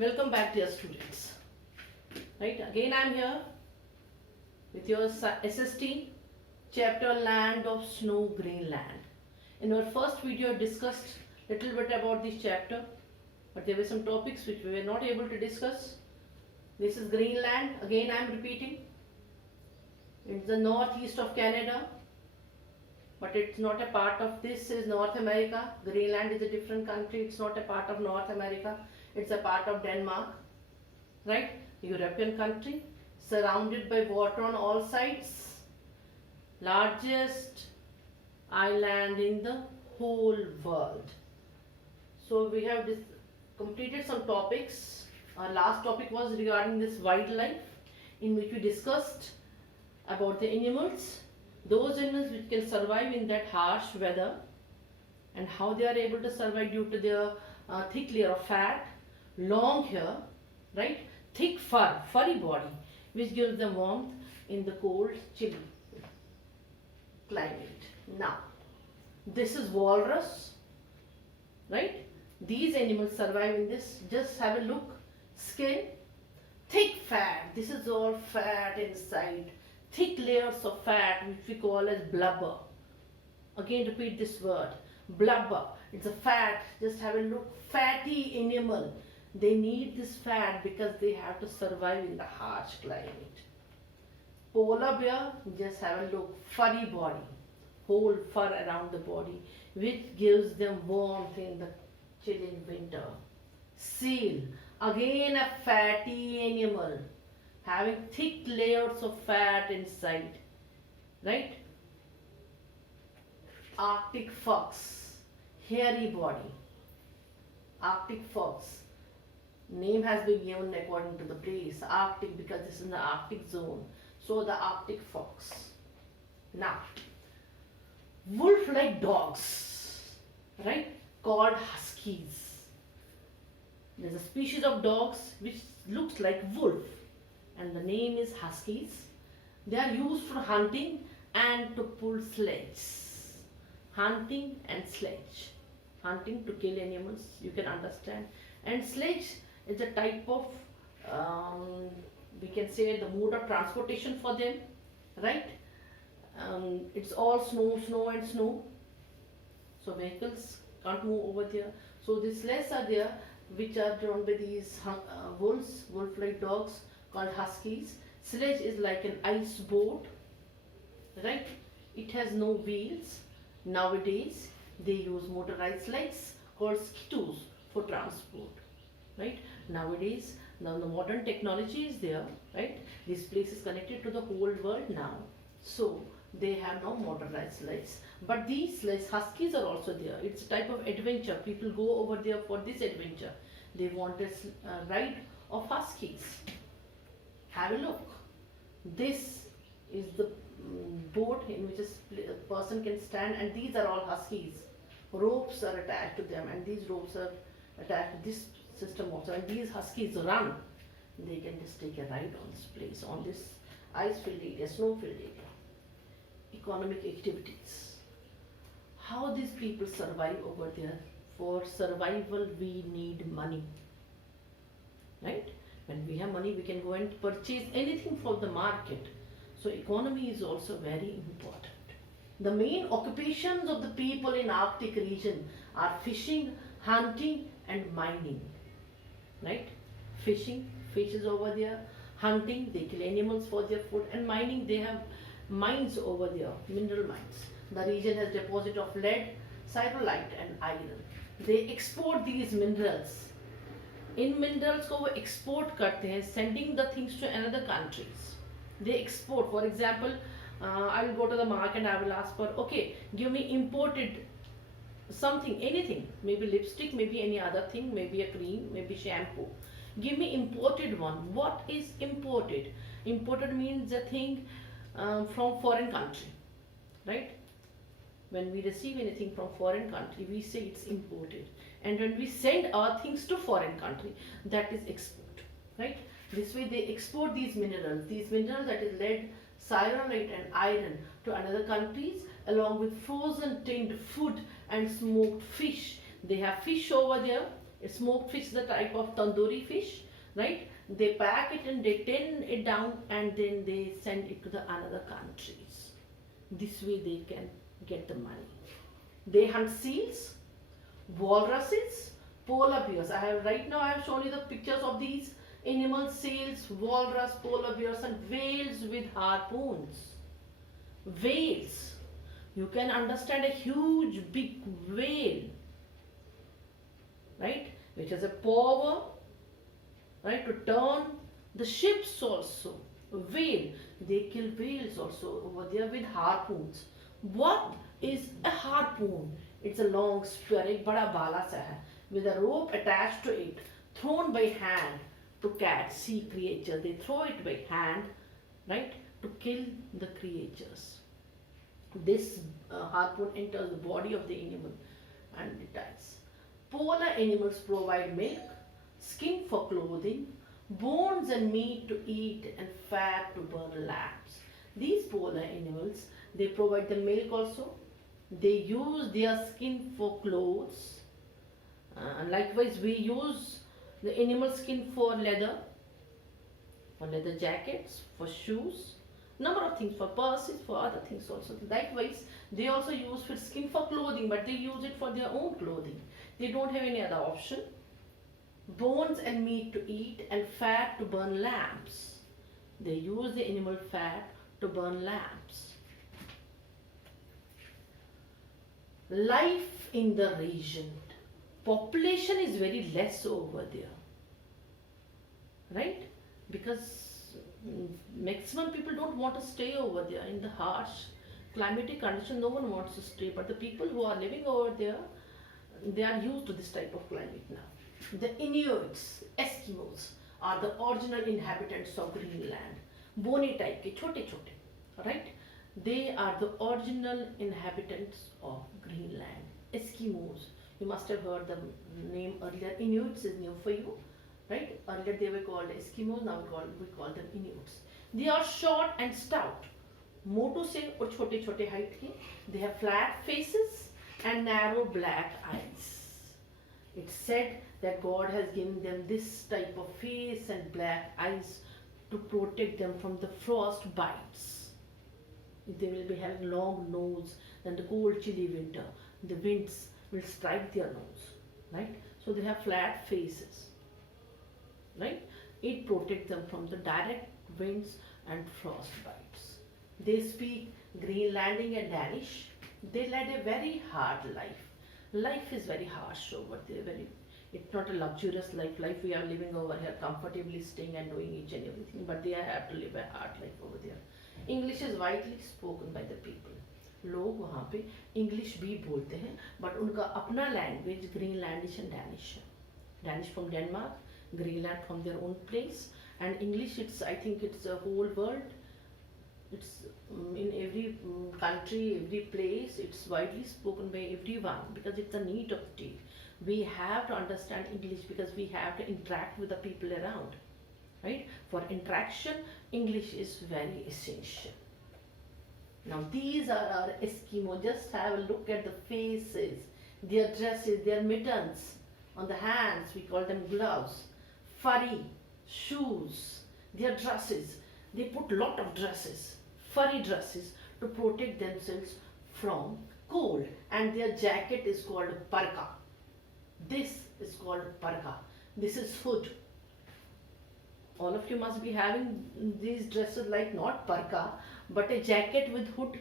Welcome back, dear students. Right, again I am here with your SST chapter Land of Snow, Greenland. In our first video, I discussed little bit about this chapter, but there were some topics which we were not able to discuss. This is Greenland. Again I am repeating. It's the northeast of Canada, but it's not a part of this is North America. Greenland is a different country. It's not a part of North America. It's a part of Denmark, right? European country, surrounded by water on all sides. Largest island in the whole world. So we have completed some topics. Our last topic was regarding this wildlife, in which we discussed about the animals, those animals which can survive in that harsh weather, and how they are able to survive due to their thick layer of fat, long hair, right, thick furry body, which gives them warmth in the cold, chilly climate. Now, this is walrus, right? These animals survive in this. Just have a look. Skin, thick fat. This is all fat inside. Thick layers of fat, which we call as blubber. Again, repeat this word. Blubber. It's a fat. Just have a look. Fatty animal. They need this fat because they have to survive in the harsh climate. Polar bear, just have a look. Furry body. Whole fur around the body, which gives them warmth in the chilling winter. Seal, again a fatty animal, having thick layers of fat inside, right? Arctic fox, hairy body. Arctic fox, name has been given according to the place, Arctic, because this is in the Arctic zone. So the Arctic fox. Now, wolf-like dogs, right, called huskies. There's a species of dogs which looks like wolf, and the name is huskies. They are used for hunting and to pull sledges. Hunting and sledge. Hunting to kill animals, you can understand. And sledge is a type of, we can say, the mode of transportation for them, right? It's all snow and snow. So vehicles can't move over there. So these sleds are there, which are drawn by these wolf-like dogs called huskies. Sledge is like an ice boat, right? It has no wheels. Nowadays, they use motorized legs called skidoos for transport, right? Nowadays, now the modern technology is there, right? This place is connected to the whole world now. So they have no motorized legs. But these legs, huskies are also there. It's a type of adventure. People go over there for this adventure. They want a ride of huskies. Have a look. This is the boat in which a person can stand, and these are all huskies. Ropes are attached to them, and these ropes are attached to this system also. And these huskies run. They can just take a ride on this place, on this ice-filled area, snow-filled area. Economic activities. How these people survive over there? For survival, we need money, right? When we have money, we can go and purchase anything from the market. So economy is also very important. The main occupations of the people in Arctic region are fishing, hunting and mining, right? Fishing, fish is over there. Hunting, they kill animals for their food. And mining, they have mines over there, mineral mines. The region has deposit of lead, cyrolite and iron. They export these minerals. In minerals को वो export करते हैं, sending the things to another countries. They export. For example, I will go to the market and I will ask for, okay, give me imported something, anything, maybe lipstick, maybe any other thing, maybe a cream, maybe shampoo. Give me imported one. What is imported? Imported means a thing from foreign country, right? When we receive anything from foreign country, we say it's imported. And when we send our things to foreign country, that is export, right? This way they export these minerals that is lead, cyrolite and iron to another countries, along with frozen tinned food and smoked fish. They have fish over there, Smoked fish is a type of tandoori fish, right? They pack it and they tin it down and then they send it to the another countries. This way they can get the money. They hunt seals, walruses, polar bears. I have shown you the pictures of these animals: seals, walrus, polar bears, and whales with harpoons. Whales. You can understand a huge big whale, right? Which has a power, right, to turn the ships also. Whale. They kill whales also over there with harpoons. What is a harpoon? It's a long spear, एक बड़ा बाला सा है, with a rope attached to it, thrown by hand to catch sea creatures. They throw it by hand, right, to kill the creatures. This harpoon enters the body of the animal and it dies. Polar animals provide milk, skin for clothing, bones and meat to eat, and fat to burn lamps. These polar animals, they provide the milk also. They use their skin for clothes. Likewise, we use the animal skin for leather jackets, for shoes, number of things, for purses, for other things also. Likewise, they also use for skin for clothing, but they use it for their own clothing. They don't have any other option. Bones and meat to eat, and fat to burn lamps. They use the animal fat to burn lamps. Life in the region. Population is very less over there, right? Because maximum people don't want to stay over there in the harsh climatic condition. No one wants to stay, but the people who are living over there, they are used to this type of climate now. The Inuits, Eskimos, are the original inhabitants of Greenland. Bony type ke chote chote, right? They are the original inhabitants of Greenland. Eskimos. You must have heard the name earlier. Inuits is new for you, right? Earlier they were called Eskimos, now we call them Inuits. They are short and stout. Motu se or chote chote height ke. They have flat faces and narrow black eyes. It's said that God has given them this type of face and black eyes to protect them from the frost bites. If they will be having long nose, then the cold chilly winter, the winds will strike their nose, right? So they have flat faces, right? It protects them from the direct winds and frost bites. They speak Greenlandic and Danish. They led a very hard life. Life is very harsh over there. It's not a luxurious life. Life we are living over here, comfortably staying and doing each and everything. But they have to live a hard life over there. English is widely spoken by the people. लोग वहाँ पे English भी बोलते हैं, but उनका अपना language Greenlandic and Danish है. Danish from Denmark, Greenland from their own place, and English it's, I think it's a whole world. It's in every country, every place, it's widely spoken by everyone because it's a need of the day. We have to understand English because we have to interact with the people around, right? For interaction, English is very essential. Now these are our Eskimo. Just have a look at the faces, their dresses, their mittens on the hands, we call them gloves, furry shoes, their dresses. They put lot of dresses, furry dresses, to protect themselves from cold, and their jacket is called parka. This is called parka. This is hood. All of you must be having these dresses like not parka, but a jacket with hood,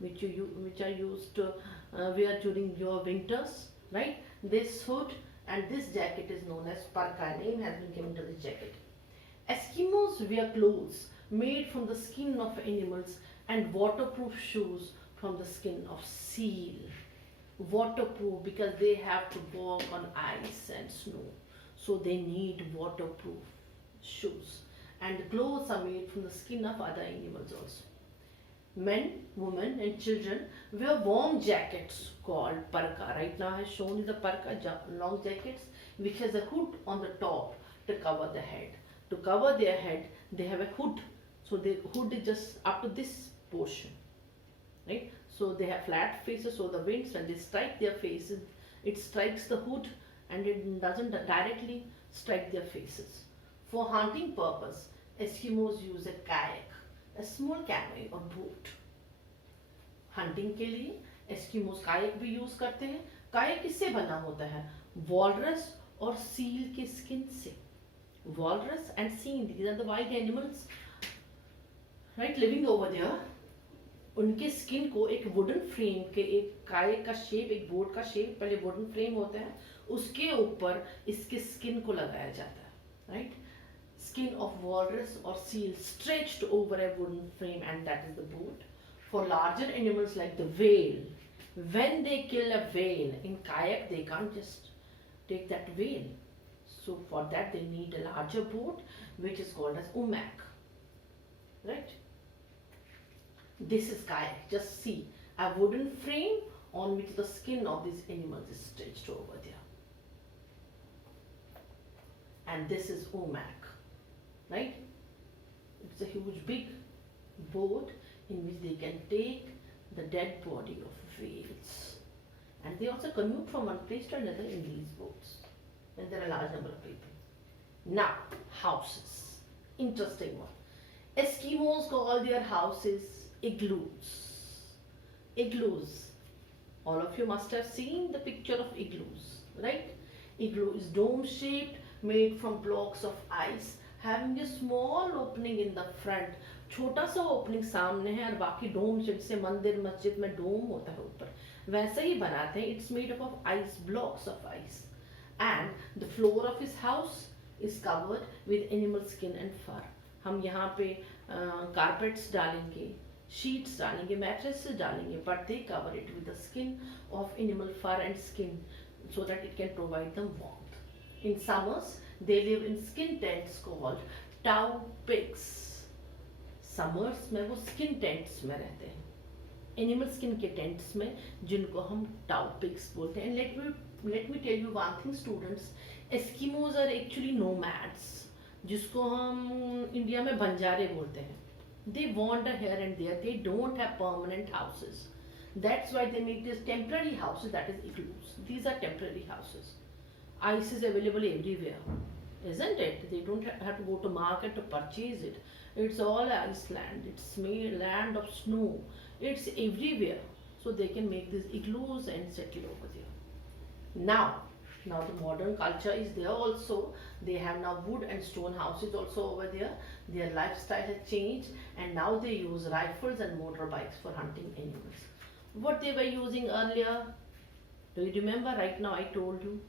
which are used to wear during your winters, right? This hood and this jacket is known as parka. Name has been given to this jacket. Eskimos wear clothes made from the skin of animals and waterproof shoes from the skin of seal. Waterproof because they have to walk on ice and snow, so they need waterproof shoes. And clothes are made from the skin of other animals also. Men, women and children wear warm jackets called parka. Right now I have shown you the parka long jackets which has a hood on the top to cover the head. To cover their head they have a hood. So the hood is just up to this portion, right? So they have flat faces, so the winds when they strike their faces, it strikes the hood and it doesn't directly strike their faces. For hunting purpose, Eskimos use a kayak, a small canoe or boat. Hunting के लिए Eskimos कायक भी use करते हैं. कायक किससे बना होता है? Walrus और सील के स्किन से. Walrus and seal, these are the wild animals right living over there. उनके स्किन को एक वुडन फ्रेम के, एक कायक का शेप, एक बोट का शेप, पहले वुडन फ्रेम होता है, उसके ऊपर इसके स्किन को लगाया जाता है. Right, skin of walrus or seal stretched over a wooden frame, and that is the boat. For larger animals like the whale, when they kill a whale in kayak, they can't just take that whale. So for that they need a larger boat, which is called as umak. Right? This is kayak. Just see a wooden frame on which the skin of these animals is stretched over there. And this is umak. Right? It's a huge big boat in which they can take the dead body of whales. And they also commute from one place to another in these boats when there are a large number of people. Now, houses. Interesting one. Eskimos call their houses igloos. Igloos. All of you must have seen the picture of igloos, right? Igloo is dome shaped, made from blocks of ice, having a small opening in the front. छोटा सा opening सामने है और बाकी डोम, जैसे मंदिर मस्जिद में डोम होता है ऊपर, वैसे ही बनाते हैं. It's made up of ice, blocks of ice, and the floor of his house is covered with animal skin and fur. हम यहाँ पे कारपेट्स डालेंगे, शीट्स डालेंगे, मैट्रेसेस डालेंगे, but they cover it with the skin of animal fur and skin so that it can provide them warmth. In summers, they live in skin tents called tow pigs. Summers में वो skin tents में रहते हैं, animal skin के tents में, जिनको हम tow pigs बोलते हैं. And let me tell you one thing, students. Eskimos are actually nomads, जिसको हम इंडिया में बंजारे बोलते हैं. They wander here and there. They don't have permanent houses. That's why they make these temporary houses, that is igloos. These are temporary houses. Ice is available everywhere, isn't it? They don't have to go to market to purchase it. It's all Iceland. It's made land of snow. It's everywhere. So they can make these igloos and settle over there. Now the modern culture is there also. They have now wood and stone houses also over there. Their lifestyle has changed, and now they use rifles and motorbikes for hunting animals. What they were using earlier, do you remember? Right now I told you.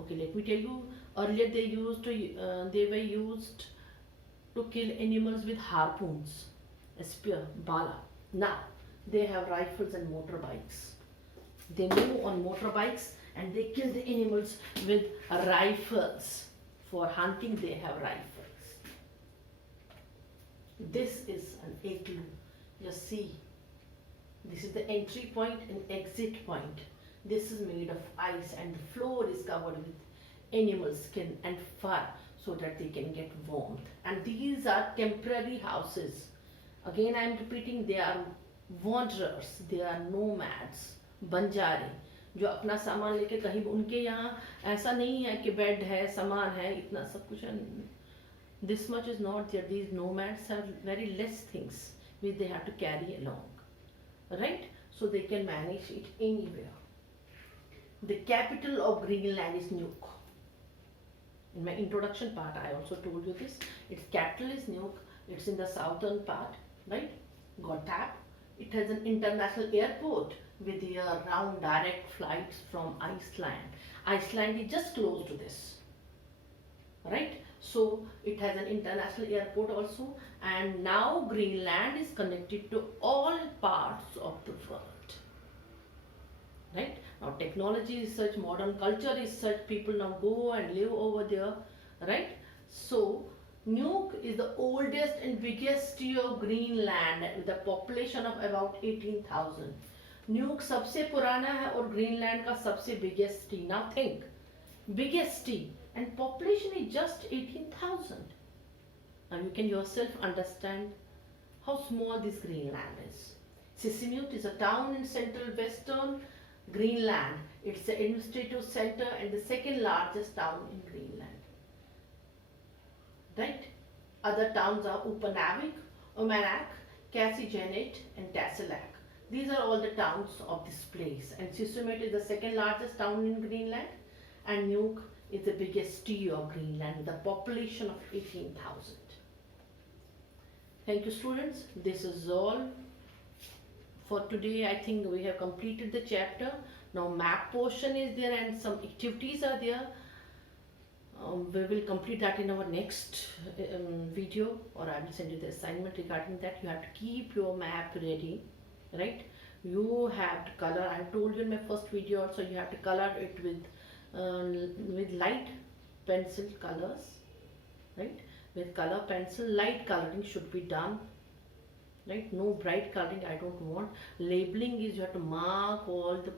Okay, let me tell you. Earlier they were used to kill animals with harpoons, a spear, bala. Now they have rifles and motorbikes. They move on motorbikes and they kill the animals with rifles. For hunting they have rifles. This is an igloo. Just see. This is the entry point and exit point. This is made of ice and the floor is covered with animal skin and fur so that they can get warmth. And these are temporary houses. Again I am repeating, they are wanderers, they are nomads, बंजारे, जो अपना सामान लेके कहीं, उनके यहाँ ऐसा नहीं है कि बेड है, सामान है, इतना सब कुछ है. This much is not there. These nomads have very less things which they have to carry along. Right? So they can manage it anywhere. The capital of Greenland is Nuuk. In my introduction part, I also told you this. Its capital is Nuuk. It's in the southern part, right? Gotthard. It has an international airport with year-round direct flights from Iceland. Iceland is just close to this, right? So it has an international airport also, and now Greenland is connected to all parts of the world. Right? Now technology is such, modern culture is such, people now go and live over there. Right? So Nuuk is the oldest and biggest city of Greenland with a population of about 18,000. Nuuk सबसे पुराना है और Greenland का सबसे biggest city. Now think, biggest city. And population is just 18,000. Now you can yourself understand how small this Greenland is. Sisimiut is a town in central western Greenland It's the administrative center and the second largest town in Greenland. Right? Other towns are Upernavik, Omanak, Kasijanet, and Tasselak. These are all the towns of this place. And Sisumet is the second largest town in Greenland, and Nuuk is the biggest city of Greenland with a population of 18,000. Thank you, students. This is all for today. I think we have completed the chapter. Now map portion is there and some activities are there. We will complete that in our next video, or I will send you the assignment regarding that. You have to keep your map ready, right? You have to color. I told you in my first video also, you have to color it with light pencil colors, right? With color pencil, light coloring should be done, right? No bright coloring, I don't want. Labeling is you have to mark all the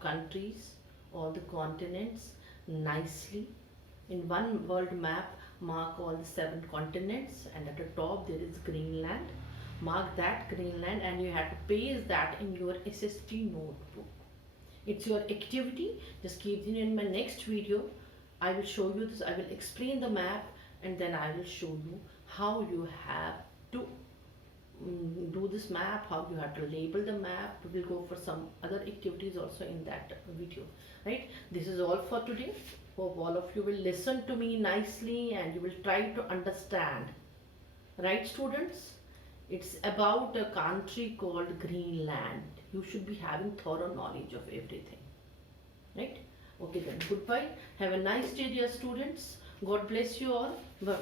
countries, all the continents nicely. In one world map, mark all the 7 continents, and at the top there is Greenland. Mark that Greenland, and you have to paste that in your SST notebook. It's your activity. Just keep it in my next video. I will show you this. I will explain the map, and then I will show you how you have to do this map, how you have to label the map. We will go for some other activities also in that video, right? This is all for today. Hope all of you will listen to me nicely and you will try to understand, right, students? It's about a country called Greenland. You should be having thorough knowledge of everything, right? Okay then, goodbye. Have a nice day, dear students. God bless you all. Bye.